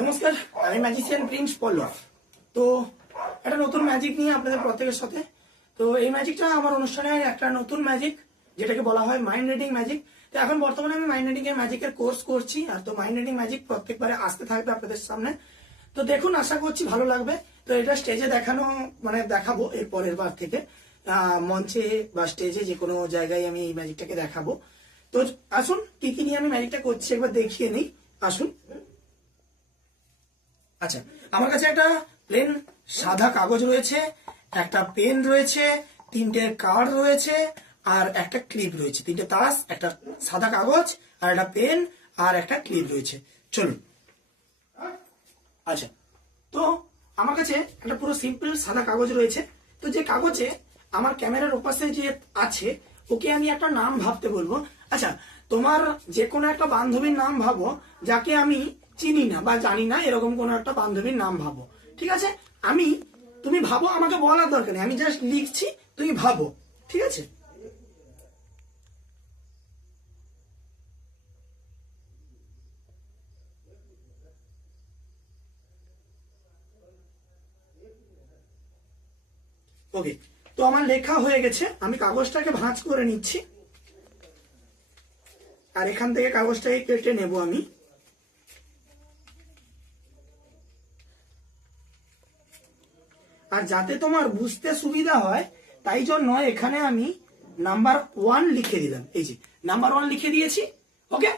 নমস্কার, আমি magician Prince পল্লব। তো একটা নতুন ম্যাজিক নিয়ে আপনাদের প্রত্যেকের সাথে। তো এই ম্যাজিকটা আমার অনুষ্ঠানের একটা নতুন ম্যাজিক, যেটাকে বলা হয় মাইন্ড রিডিং ম্যাজিক। তো এখন বর্তমানে আমি মাইন্ড রিডিং এর ম্যাজিকের কোর্স করছি, আর তো মাইন্ড রিডিং ম্যাজিক প্রত্যেকবারে আসতে থাকবে আপনাদের সামনে। তো দেখুন, আশা করছি ভালো লাগবে। তো এটা স্টেজে দেখাবো এর পরের বার থেকে, মঞ্চে বা স্টেজে যে কোনো জায়গায় আমি এই ম্যাজিকটাকে দেখাবো। তো আসুন, কি কি নিয়ে আমি ম্যাজিকটা করছি একবার দেখিয়ে নিই। আসুন। আচ্ছা, আমার কাছে একটা প্লেন সাদা কাগজ রয়েছে, একটা পেন রয়েছে, তিনটে কার্ড রয়েছে, আর একটা ক্লিপ রয়েছে। তিনটে তাস, একটা সাদা কাগজ, আর একটা পেন, আর একটা ক্লিপ রয়েছে। চলুন। আচ্ছা, তো আমার কাছে একটা পুরো সিম্পল সাদা কাগজ রয়েছে। তো যে কাগজে আমার ক্যামেরার ওপাশে যে আছে, ওকে আমি একটা নাম ভাবতে বলবো। আচ্ছা, তোমার যে কোনো একটা বান্ধবীর নাম ভাবো, যাকে আমি চিনি না বা জানি না, এরকম কোনো একটা বান্ধবীর নাম ভাবো। ঠিক আছে? তুমি ভাবো, আমাকে বলার দরকার নেই, আমি জাস্ট লিখছি, তুমি ভাবো। ঠিক আছে? ওকে, তো আমার লেখা হয়ে গেছে। আমি কাগজটাকে ভাঁজ করে নিচ্ছি, আর এখান থেকে কাগজটাকে কেটে নেব আমি। আর যাতে তোমার বুঝতে সুবিধা হয়, তাই জন্য এখানে আমি নাম্বার 1 লিখে দিলাম। এই যে নাম্বার 1 লিখে দিয়েছি। ওকে,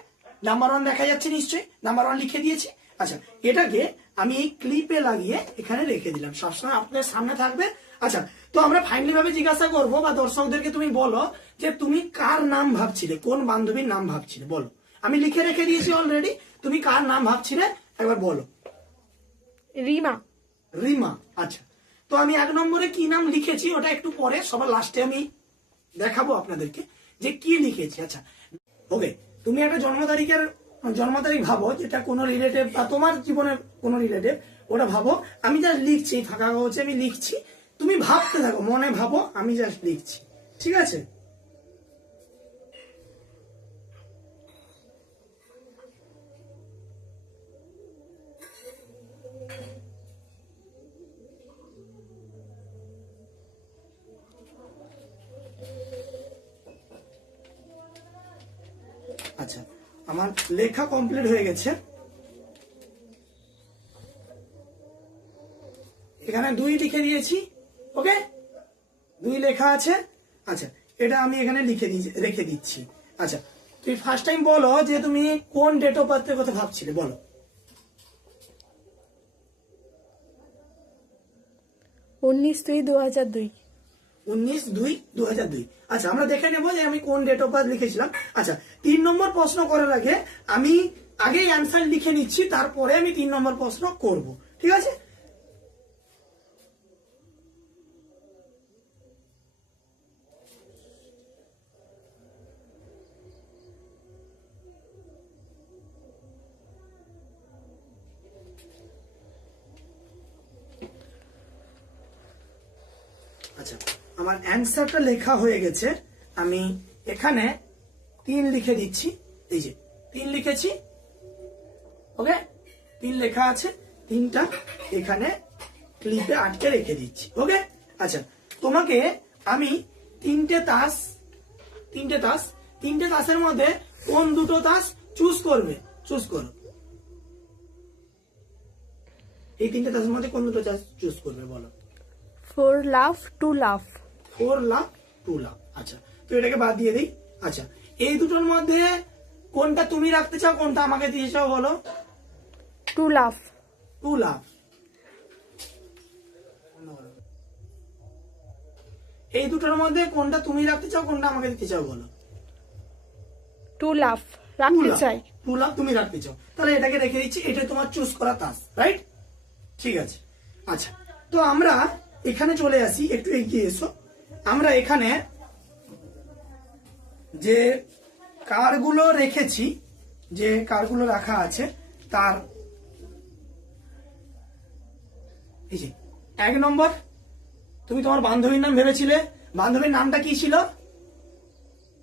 নাম্বার 1 দেখা যাচ্ছে নিশ্চয়ই, নাম্বার 1 লিখে দিয়েছি। আচ্ছা, এটাকে আমি এই ক্লিপে লাগিয়ে এখানে রেখে দিলাম, সবসময় আপনাদের সামনে থাকবে। আচ্ছা, তো আমরা ফাইনালি ভাবে জিজ্ঞাসা করবো, বা দর্শকদেরকে তুমি বলো যে তুমি কার নাম ভাবছিলে, কোন বান্ধবীর নাম ভাবছিলে, বলো। আমি লিখে রেখে দিয়েছি অলরেডি, তুমি কার নাম ভাবছিলে একবার বলো। রিমা। রিমা। আচ্ছা, তো আমি 1 নম্বরে কি নাম লিখেছি ওটা একটু পরে সবার লাস্টে আমি দেখাবো আপনাদেরকে যে কি লিখেছি। আচ্ছা, ওকে, তুমি একটা জন্ম তারিখ ভাবো, যেটা কোনো রিলেটিভ বা তোমার জীবনের কোনো রিলেটিভ, ওটা ভাবো। আমি জাস্ট লিখছি, ফাঁকা কাগজে আমি লিখছি, তুমি ভাবতে থাকো, মনে ভাবো, আমি জাস্ট লিখছি। ঠিক আছে? আচ্ছা, আমার লেখা কমপ্লিট হয়ে গেছে। এখানে 2 লিখে দিয়েছি। ওকে, 2 লেখা আছে। আচ্ছা, এটা আমি এখানে রেখে দিচ্ছি। আচ্ছা, তুমি ফার্স্ট টাইম বলো যে তুমি কোন ডেট অফ বার্থের কথা ভাবছিলে, বলো। 19/2/2002। 19/2/2002। আচ্ছা, আমরা দেখে নেবো যে আমি কোন ডেট অফ বার্থ লিখেছিলাম। আচ্ছা, 3 নম্বর প্রশ্ন করার আগে আমি আগেই অ্যান্সার লিখে নিচ্ছি, তারপরে আমি 3 নম্বর প্রশ্ন করব। ঠিক আছে? আচ্ছা, আমার অ্যান্সারটা লেখা হয়ে গেছে। আমি এখানে 3 লিখে দিচ্ছি। এই যে 3 লিখেছি। ওকে, 3 লেখা আছে, 3টা এখানে ক্লিপে আটকে রেখে দিচ্ছি। ওকে, আচ্ছা, তোমাকে আমি তিনটে তাসের মধ্যে কোন দুটো তাস চুজ করবে, চুজ করো। এই 3টে তাসের মধ্যে কোন দুটো তাস চুজ করবে, বলো। 4 লাভ 2 লাভ। 4 লাভ 2 লাভ। আচ্ছা, তো এটাকে বাদ দিয়ে দিই। আচ্ছা, এই দুটোর মধ্যে কোনটা তুমি রাখতে চাও, কোনটা আমাকে দিয়ে চাও, বলো। 2 লাভ। 2 লাভ। এই দুটোর মধ্যে কোনটা তুমি রাখতে চাও, কোনটা আমাকে দিতে চাও, বলো। 2 লাভ রাখতে চাই। 2 লাভ তুমি রাখতে চাও, তাহলে এটাকে রেখে দিচ্ছি। এটা তোমার চুজ করা তাস, রাইট? ঠিক আছে। আচ্ছা, তো আমরা এখানে চলে আসি, একটু এগিয়ে এসো। আমরা এখানে যে কার্ডগুলো রেখেছি, যে কার্ডগুলো রাখা আছে, তার এই যে 1 নম্বর, তুমি তোমার বান্ধবীর নাম ভেবেছিলে, বান্ধবীর নামটা কি ছিল?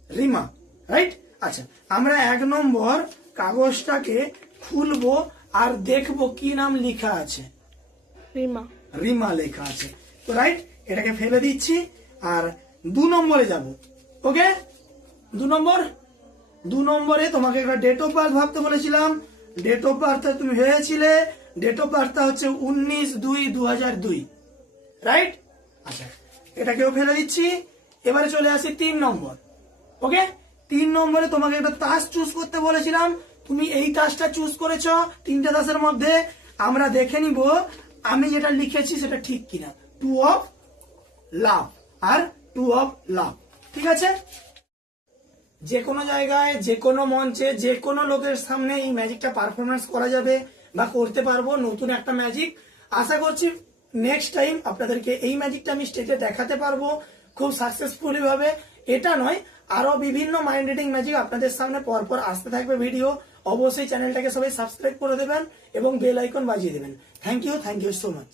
রিমা, রাইট? আচ্ছা, আমরা 1 নম্বর কাগজটাকে খুলবো আর দেখবো কি নাম লেখা আছে। রিমা। রিমা লেখা আছে। তো রাইট, এটাকে ফেলে দিচ্ছি আর 2 নম্বরে যাব। ওকে, 2 নম্বরে তোমাকে একটা ডেট অফ বার্থ ভাবতে বলেছিলাম। ডেট অফ বার্থ তুমি হয়েছিলে, ডেট অফ বার্থটা হচ্ছে 19/2/2002। রাইট, আচ্ছা এটাকেও ফেলে দিচ্ছি। এবারে চলে আসি 3 নম্বর। ওকে, 3 নম্বরে তোমাকে একটা তাস চুজ করতে বলেছিলাম, তুমি এই তাসটা চুজ করেছো। 3টে তাসের মধ্যে আমরা দেখে নিব আমি যেটা লিখেছি সেটা ঠিক কিনা। 2 of love R 2 of love, ঠিক আছে। যে কোনো জায়গায়, যে কোনো মঞ্চে, যে কোনো লোকের সামনে এই ম্যাজিকটা পারফরমেন্স করা যাবে বা করতে পারবো। নতুন একটা ম্যাজিক, আশা করছি নেক্সট টাইম আপনাদেরকে এই ম্যাজিকটা আমি স্টেজে দেখাতে পারবো খুব সাকসেসফুলি ভাবে। এটা নয়, আরো বিভিন্ন মাইন্ড রিডিং ম্যাজিক আপনাদের সামনে পরপর আসতে থাকবে ভিডিও। অবশ্যই চ্যানেলটাকে সবাই সাবস্ক্রাইব করে দেবেন এবং বেল আইকন বাজিয়ে দেবেন। Thank you so much.